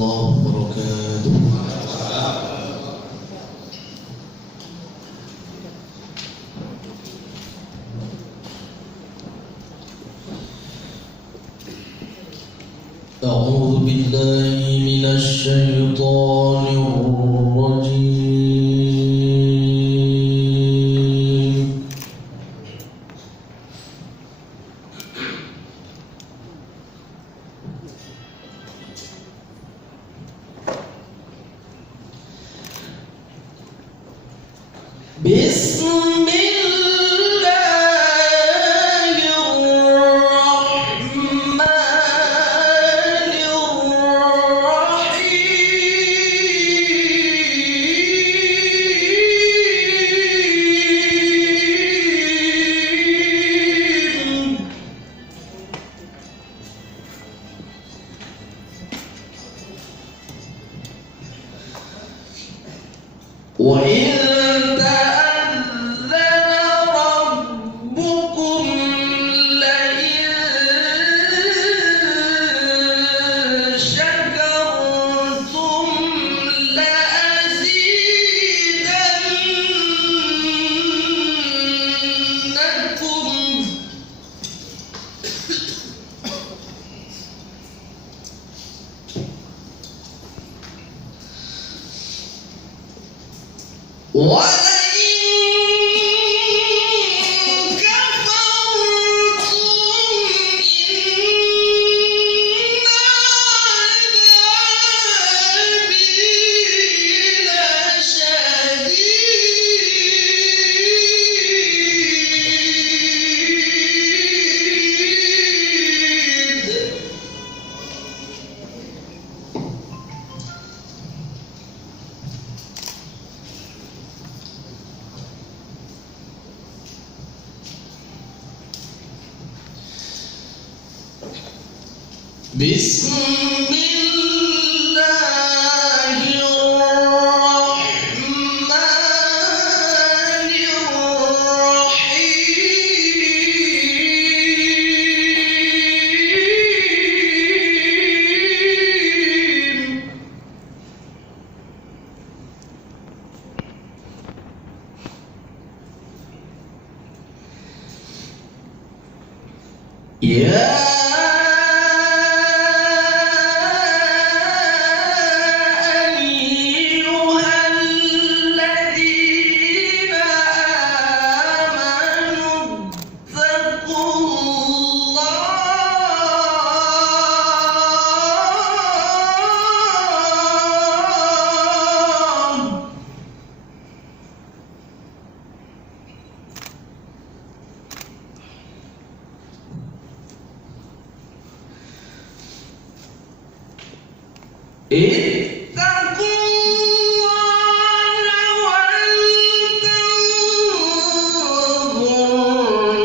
الله وبركاته. أعوذ بالله من الشيطان الرجيم. بسم وإذ تأذن ربكم لئن شكرتم لأزيدنكم ولئن كفرتم إن عذابي لشديد. بسم الله الرحمن الرحيم. يا اتقوا الله ولتنظر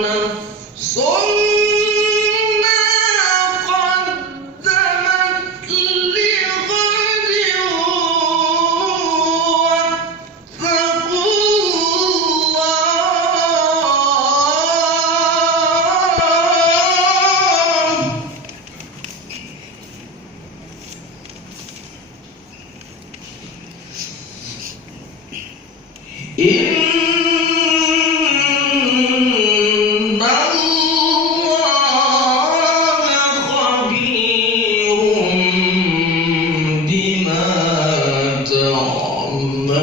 نفس ما قدمت لغد واتقوا إن الله خبير بما تعملون.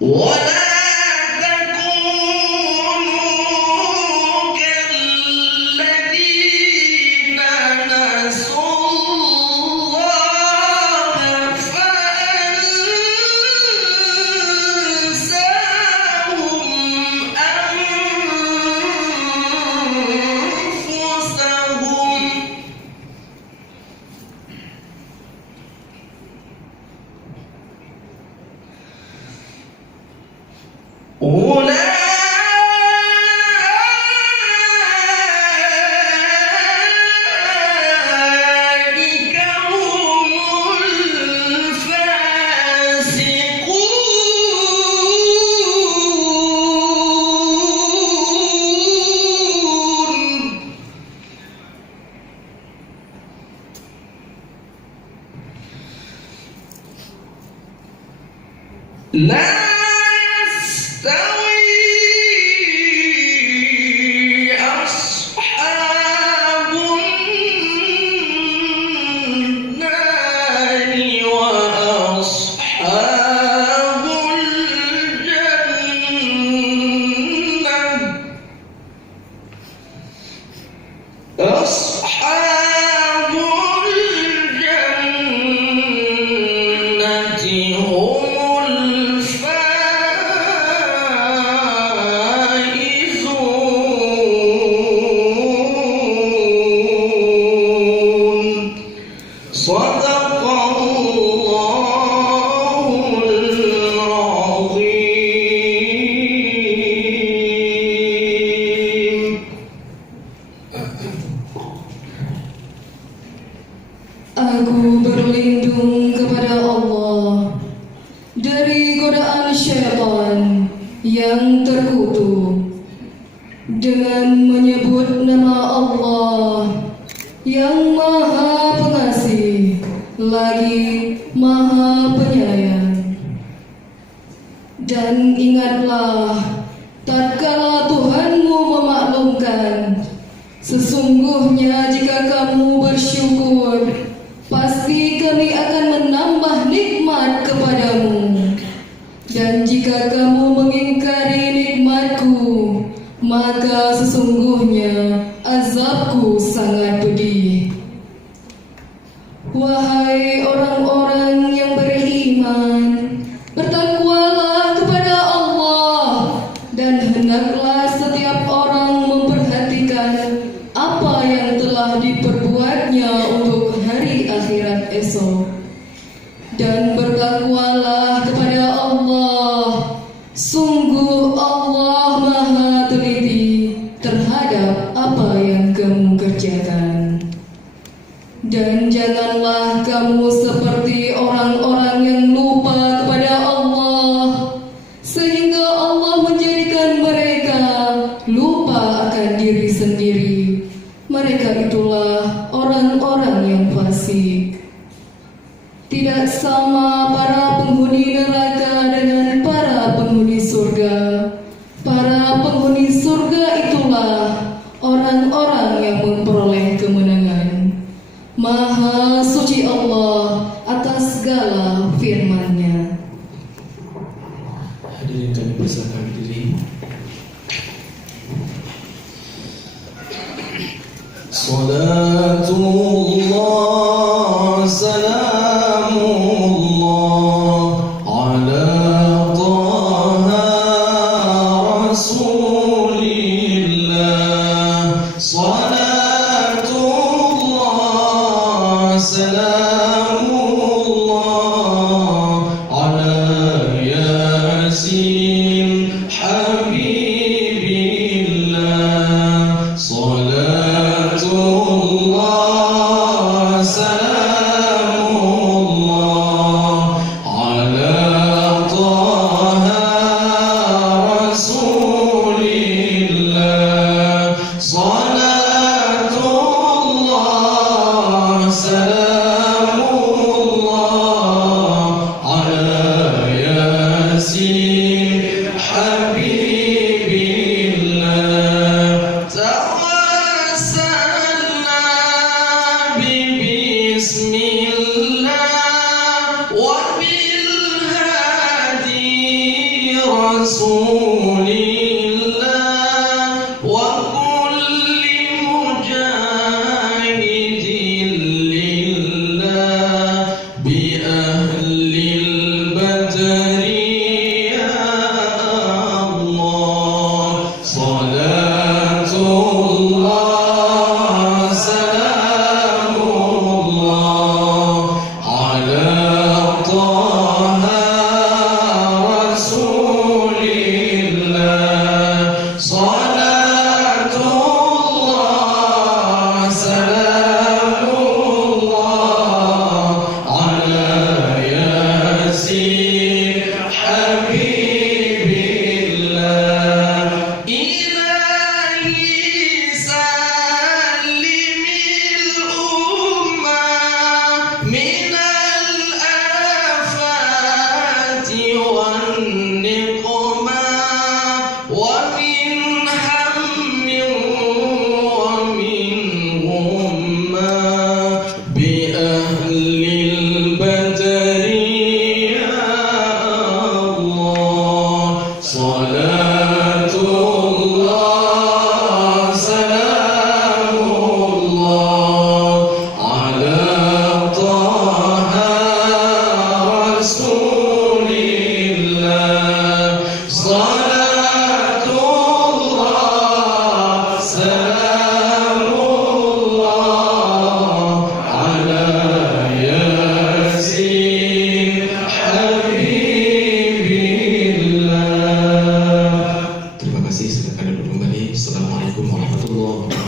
ولا أولئك هم لا يستوي أصحاب النار وأصحاب الجنة أصحاب الجنة هم الفائزون صدق الله العظيم. Aku berlindung kepada Allah dari godaan syaitan yang terkutuk dengan menyebut nama Allah yang Maha Pengasih lagi Maha Penyayang. Dan ingatlah tatkala Tuhanmu memaklumkan, sesungguhnya jika kamu bersyukur, pasti kami akan menambah nikmat kepadamu. Dan jika kamu mengingkari nikmatku, maka sesungguhnya azabku sangat pedih. Wahai orang-orang yang beriman, bertakwalah kepada Allah dan hendaklah setiap orang memperhatikan apa yang telah diperbuatnya untuk hari akhirat esok. Dan bertakwalah kepada Allah, sungguh Allah Maha teliti terhadap apa yang kamu kerjakan. Dan janganlah kamu seperti orang-orang yang lupa kepada Allah, sehingga Allah menjadikan mereka lupa akan diri sendiri. Mereka itulah orang-orang yang fasik. Tidak sama para penghuni neraka dengan para penghuni surga. Para penghuni surga itulah orang-orang yang memperoleh kemenangan. Maha suci Allah atas segala firman-Nya. Hadirin kami persilakan berdiri. Salatullah salamullah ala taha rasulillah. Salatullah salamullah ala yasin habibillah. Salatullah salamullah ala taha rasulillah. Salatullah salamullah ala yasin habibillah. Tawassalna bismillah wa bil hadi rasulillah wa kulli mujahidin lillah bi ahlil badri ya Allah. Salatullah salamullah ala taha rasulillah. kembali. Assalamualaikum warahmatullahi wabarakatuh.